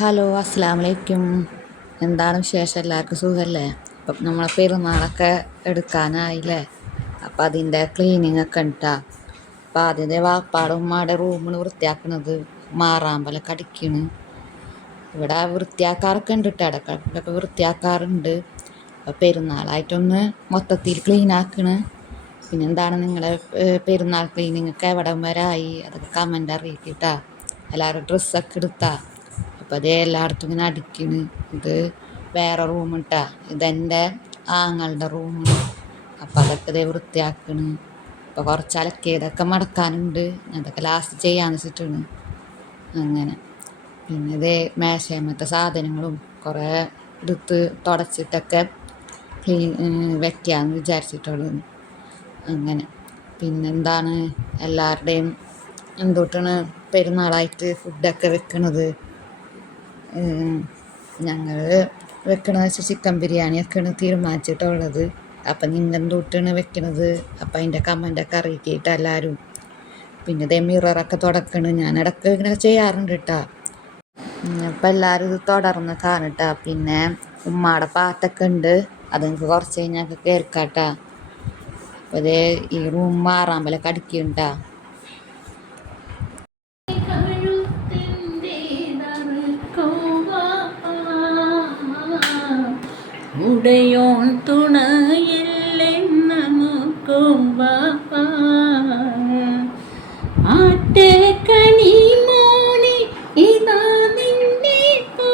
Hello, അസ്സലാമു അലൈക്കും. എന്താണ് വിശേഷം? എല്ലാവർക്കും സുഖമല്ലേ? അപ്പം നമ്മളെ പെരുന്നാളൊക്കെ എടുക്കാനായില്ലേ? അപ്പം അതിൻ്റെ ക്ലീനിങ് ഒക്കെ ഉണ്ടാ. അപ്പം ആദ്യത്തെ വാപ്പാടും ഉമ്മാടെ റൂമിന് വൃത്തിയാക്കണത്, മാറാമ്പലൊക്കെ അടിക്കണ്. ഇവിടെ വൃത്തിയാക്കാറൊക്കെ ഉണ്ട് കേട്ടോ, ഇടയ്ക്കിടയ്ക്കൊക്കെ വൃത്തിയാക്കാറുണ്ട്. അപ്പം പെരുന്നാളായിട്ടൊന്ന് മൊത്തത്തിൽ ക്ലീൻ ആക്കണ്. പിന്നെ എന്താണ് നിങ്ങളുടെ പെരുന്നാൾ ക്ലീനിങ് ഒക്കെ എവിടം വരെ ആയി? അതൊക്കെ കമൻ്റ് അറിയിക്കട്ടാ. എല്ലാവരും ഡ്രസ്സൊക്കെ എടുത്താ. അപ്പം അതേ എല്ലായിടത്തും ഇങ്ങനെ അടിക്കണ്. ഇത് വേറെ റൂം ഇട്ടാ, ഇതെൻ്റെ ആങ്ങളുടെ റൂമാണ്. അപ്പം അതൊക്കെ ഇതേ വൃത്തിയാക്കണ്. അപ്പോൾ കുറച്ച് അലക്കിയതൊക്കെ മടക്കാനുണ്ട്, അതൊക്കെ ലാസ്റ്റ് ചെയ്യാന്ന് വെച്ചിട്ടാണ്. അങ്ങനെ പിന്നെ ഇതേ മേശമത്തെ സാധനങ്ങളും കുറേ എടുത്ത് തുടച്ചിട്ടൊക്കെ വെക്കാമെന്ന് വിചാരിച്ചിട്ടുള്ളത്. അങ്ങനെ പിന്നെന്താണ് എല്ലാവരുടെയും എന്തുകൊണ്ടാണ് പെരുന്നാളായിട്ട് ഫുഡൊക്കെ വെക്കണത്? ഞങ്ങൾ വെക്കണമെന്ന് വെച്ചാൽ ചിക്കൻ ബിരിയാണിയൊക്കെയാണ് തീരുമാനിച്ചിട്ടുള്ളത്. അപ്പം നിങ്ങൾ എന്തുകൊണ്ടാണ് വെക്കണത്? അപ്പം അതിൻ്റെ കമൻ്റൊക്കെ അറിയിക്കിട്ട് എല്ലാവരും. പിന്നെ ഇതേ മിററൊക്കെ തുടക്കണ്, ഞാൻ ഇടയ്ക്ക് ഇങ്ങനെ ചെയ്യാറുണ്ട് കേട്ടോ. അപ്പം എല്ലാവരും ഇത് തുടർന്ന് കാണട്ടാ. പിന്നെ ഉമ്മാടെ പാട്ടൊക്കെ ഉണ്ട്, അത് നിങ്ങൾക്ക് കുറച്ച് കഴിഞ്ഞാൽ കേൾക്കാട്ടാ. അപ്പോൾ അതേ ഈ റൂം മാറാമ്പലൊക്കെ അടിക്കണ്ടാ. ഉടയോൻ തുണയില്ലേ നമുക്കും വാപ്പാ, ആറ്റക്കണി മോനെ ഇതാ നിന്നെ പോ,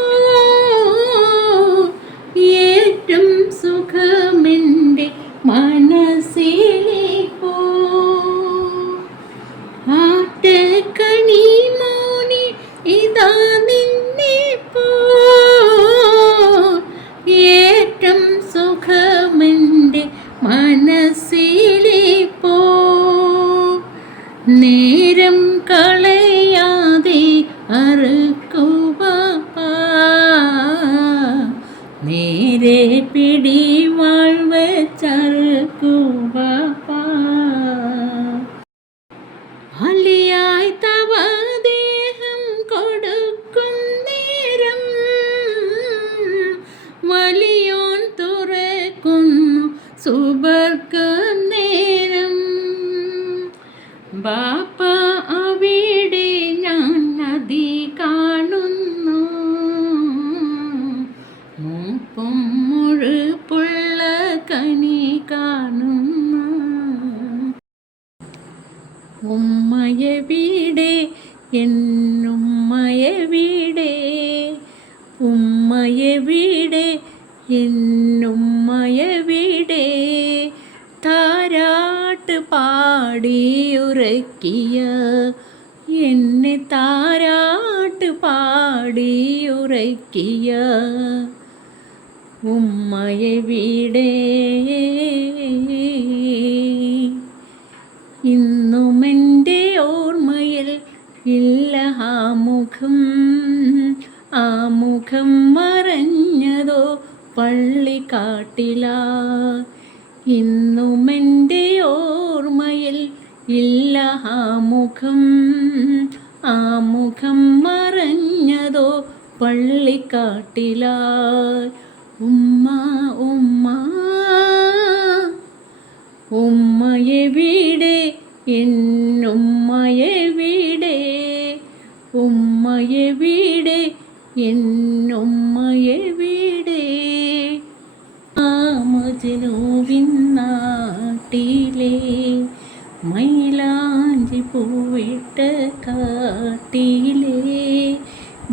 ഏറ്റവും സുഖമെൻ്റെ മനസ്സിലെ പോ, ആറ്റക്കണി മോനെ ഇതാ നിന്നെ പോ, ഏറ്റവും സുഖമെൻ്റെ മനസ്സിലെ പോ, നേരം കളയാതെ അറുക്കുക, നേരെ പിടിവാൾ വെച്ചറുക്കുക, ബലിയായി തവ ദേഹം കൊടുക്കും നേരം, വലിയോൻ തുറക്കുന്നു സുബർഗം നേരം, ബാപ്പ അവിടെ ഞാൻ നദി കാണുന്നു, മൂപ്പും മുഴുപ്പുള്ള കനി കാണുന്നു, ഉമ്മയെവിടെ എന്നുമ്മയെവിടെ, ഉമ്മയെവിടെ എന്നുമ്മയെവിടെ, താരാട്ട് പാടിയുറക്കിയ എന്നെ താരാട്ട് പാടിയുറക്കിയ ഉമ്മയെവിടെ, ഇന്നുമെൻ്റെ ഓർമ്മയിൽ ഇല്ല ആ മുഖം, ആ മുഖം മറഞ്ഞതോ പള്ളിക്കാട്ടിലാ, ഇന്നുമെൻ്റെ ഓർമ്മയിൽ ഇല്ല ആ മുഖം, ആ മുഖം മറഞ്ഞതോ പള്ളിക്കാട്ടിലാ, ഉമ്മ ഉമ്മ ഉമ്മയെവിടെ എന്നുമ്മയെവിടെ, ഉമ്മയെവിടെ എന്നുമ്മയെവിടെ, ആ മജ്നൂവിൻ നാട്ടിലെ മൈലാഞ്ചി പൂവിട്ട കാട്ടിലെ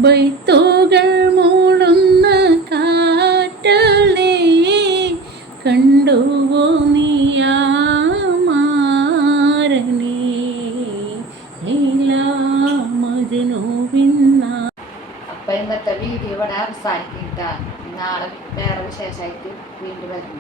ബൈത്തുകൾ മൂളുന്ന കാറ്റളെ കണ്ടുവോ നീയാ മാരനെ, ലൈലാ മജ്നൂവിൻ. അപ്പം ഇന്നത്തെ വീഡിയോ ഇവിടെ അവസാനിക്കിട്ടാ. നാളെ വേറെ വിശേഷമായിട്ട് വീണ്ടും വരും.